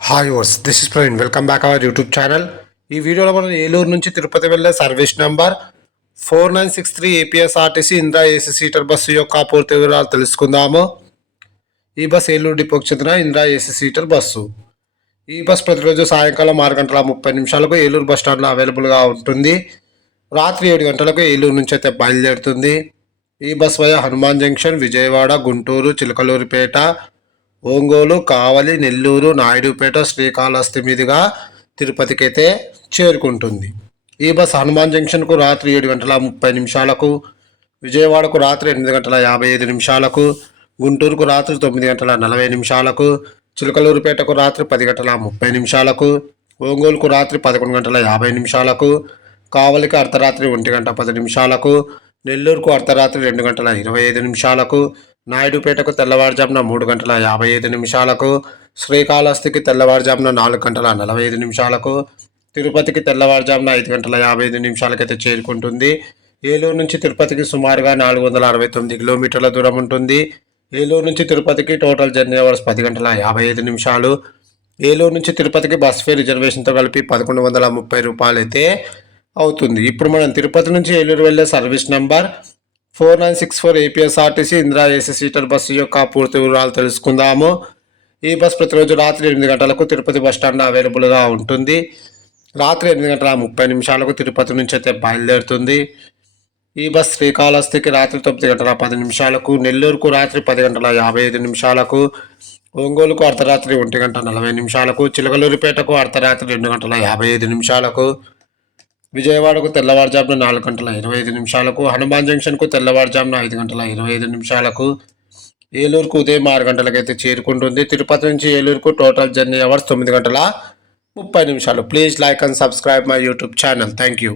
Hi వర్స్ this is Praveen welcome back our YouTube channel. ఈ వీడియోలో మనం ఏలూరు నుంచి తిరుపతి వెళ్ళే service number 4963 APSRTC Indira AC seater bus యొక్క పూర్తి వివరాలు తెలుసుకుందాము. ఈ బస్ ఏలూరు డిపోకి చెందిన ఇందిరా ఏసీ సీటర్ బస్సు. ఈ బస్ ప్రతిరోజు సాయంకాలం 6:30 ఏలూరు బస్ స్టాండ్లో అవైలబుల్గా ఉంటుంది. రాత్రి 7 గంటలకు ఏలూరు నుంచి అయితే బయలుదేరుతుంది. ఈ bus via Hanuman junction, Vijayawada, Guntur, Chilakaluripet, Ongole, Kavali, Nellore, Naidupeta, Srikalahasti మీదుగా తిరుపతికి అయితే చేరుకుంటుంది. ఈ బస్ హనుమాన్ జంక్షన్కు రాత్రి 7:30, విజయవాడకు రాత్రి 8:55, గుంటూరుకు రాత్రి 9:40, చిలకలూరుపేటకు రాత్రి 10:30, ఒంగోలుకు రాత్రి 11:50, కావలికి అర్ధరాత్రి 1:10, నెల్లూరుకు అర్ధరాత్రి 2:25, నాయుడుపేటకు తెల్లవారుజామున 3:55, శ్రీకాళహస్తికి తెల్లవారుజామున 4:45, తిరుపతికి తెల్లవారుజామున 5:55 అయితే చేరుకుంటుంది. ఏలూరు నుంచి తిరుపతికి సుమారుగా 469 కిలోమీటర్ల దూరం ఉంటుంది. ఏలూరు నుంచి తిరుపతికి టోటల్ జర్నీ అవర్స్ 10:55. ఏలూరు నుంచి తిరుపతికి బస్ ఫేర్ రిజర్వేషన్తో కలిపి 1130 రూపాయలు అయితే అవుతుంది. ఇప్పుడు మనం తిరుపతి నుంచి ఏలూరు వెళ్ళే service number 4964 APSRTC Indira AC seater bus యొక్క పూర్తి వివరాలు తెలుసుకుందాము. ఈ బస్ ప్రతిరోజు రాత్రి 8 గంటలకు తిరుపతి బస్ స్టాండ్లో అవైలబుల్గా ఉంటుంది. రాత్రి 8:30 తిరుపతి నుంచి అయితే బయలుదేరుతుంది. ఈ బస్ శ్రీకాళహస్తికి రాత్రి 9:10, నెల్లూరుకు రాత్రి 10:55, ఒంగోలుకు అర్ధరాత్రి 1:40, చిలకలూరిపేటకు అర్ధరాత్రి 2:55, విజయవాడకు తెల్లవారుజామున 4:25, హనుమాన్ జంక్షన్కు తెల్లవారుజామున 5:25, ఏలూరుకు ఉదయం 6 గంటలకు అయితే చేరుకుంటుంది. తిరుపతి నుంచి ఏలూరుకు total journey hours 9:30. Please like and subscribe my YouTube channel. Thank you.